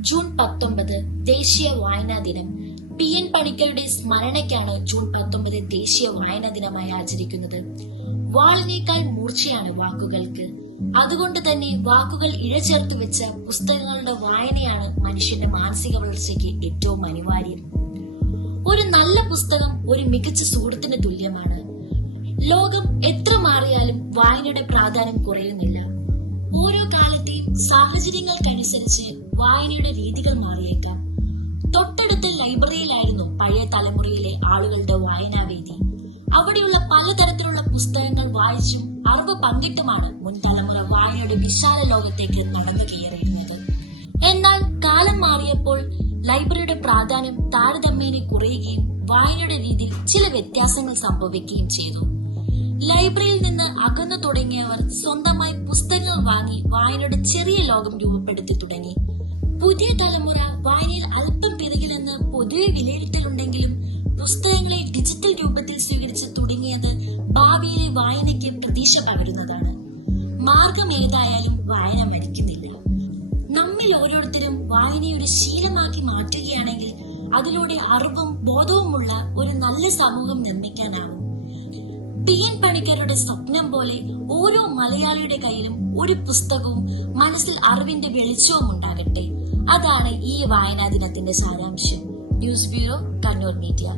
June പത്തൊമ്പത് ദേശീയ വായനാ ദിനം. പി എൻ പണിക്കരുടെ സ്മരണയ്ക്കാണ് ജൂൺ പത്തൊമ്പത് ദേശീയ വായനാ ദിനമായി ആചരിക്കുന്നത്. വാളിനേക്കാൾ മൂർച്ചയാണ് വാക്കുകൾക്ക്. അതുകൊണ്ട് തന്നെ വാക്കുകൾ ഇഴചേർത്ത് വെച്ച പുസ്തകങ്ങളുടെ വായനയാണ് മനുഷ്യന്റെ മാനസിക വളർച്ചയ്ക്ക് ഏറ്റവും അനിവാര്യം. ഒരു നല്ല പുസ്തകം ഒരു മികച്ച സുഹൃത്തിന് തുല്യമാണ്. ലോകം എത്ര മാറിയാലും വായനയുടെ പ്രാധാന്യം കുറയുന്നില്ല. ഓരോ കാലത്തെയും സാഹചര്യങ്ങൾക്കനുസരിച്ച് വായനയുടെ രീതികൾ മാറിയേക്കാം. തൊട്ടടുത്ത ലൈബ്രറിയിലായിരുന്നു പഴയ തലമുറയിലെ ആളുകളുടെ വായനാവേദി. അവിടെയുള്ള പലതരത്തിലുള്ള പുസ്തകങ്ങൾ വായിച്ചും അറിവ് പങ്കിട്ടുമാണ് മുൻ തലമുറ വായനയുടെ വിശാല ലോകത്തേക്ക് നടന്നു കയറിയിരുന്നത്. എന്നാൽ കാലം മാറിയപ്പോൾ ലൈബ്രറിയുടെ പ്രാധാന്യം താരതമ്യേന കുറയുകയും വായനയുടെ രീതിയിൽ ചില വ്യത്യാസങ്ങൾ സംഭവിക്കുകയും ചെയ്തു. ലൈബ്രറിയിൽ നിന്ന് അകന്നു തുടങ്ങിയവർ സ്വന്തമായി പുസ്തകങ്ങൾ വാങ്ങി വായനയുടെ ചെറിയ ലോകം രൂപപ്പെടുത്തി തുടങ്ങി. പുതിയ തലമുറ വായനയിൽ അല്പം പിറകിലെന്ന് പൊതുവെ വിലയിരുത്തലുണ്ടെങ്കിലും പുസ്തകങ്ങളെ ഡിജിറ്റൽ രൂപത്തിൽ സ്വീകരിച്ച് തുടങ്ങിയത് ഭാവിയിലെ വായനയ്ക്ക് പ്രതീക്ഷ പകരുന്നതാണ്. മാർഗം ഏതായാലും വായന മരിക്കുന്നില്ല. നമ്മിൽ ഓരോരുത്തരും വായനയുടെ ശീലമാക്കി മാറ്റുകയാണെങ്കിൽ അതിലൂടെ അറിവും ബോധവുമുള്ള ഒരു നല്ല സമൂഹം നിർമ്മിക്കാനാവും. ടി എൻ പണിക്കരുടെ സ്വപ്നം പോലെ ഓരോ മലയാളിയുടെ കയ്യിലും ഒരു പുസ്തകവും മനസ്സിൽ അറിവിന്റെ വെളിച്ചവും ഉണ്ടാകട്ടെ. അതാണ് ഈ വായനാ ദിനത്തിന്റെ സാരാംശം. News bureau Kannur media.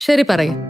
ശരി പറയ്.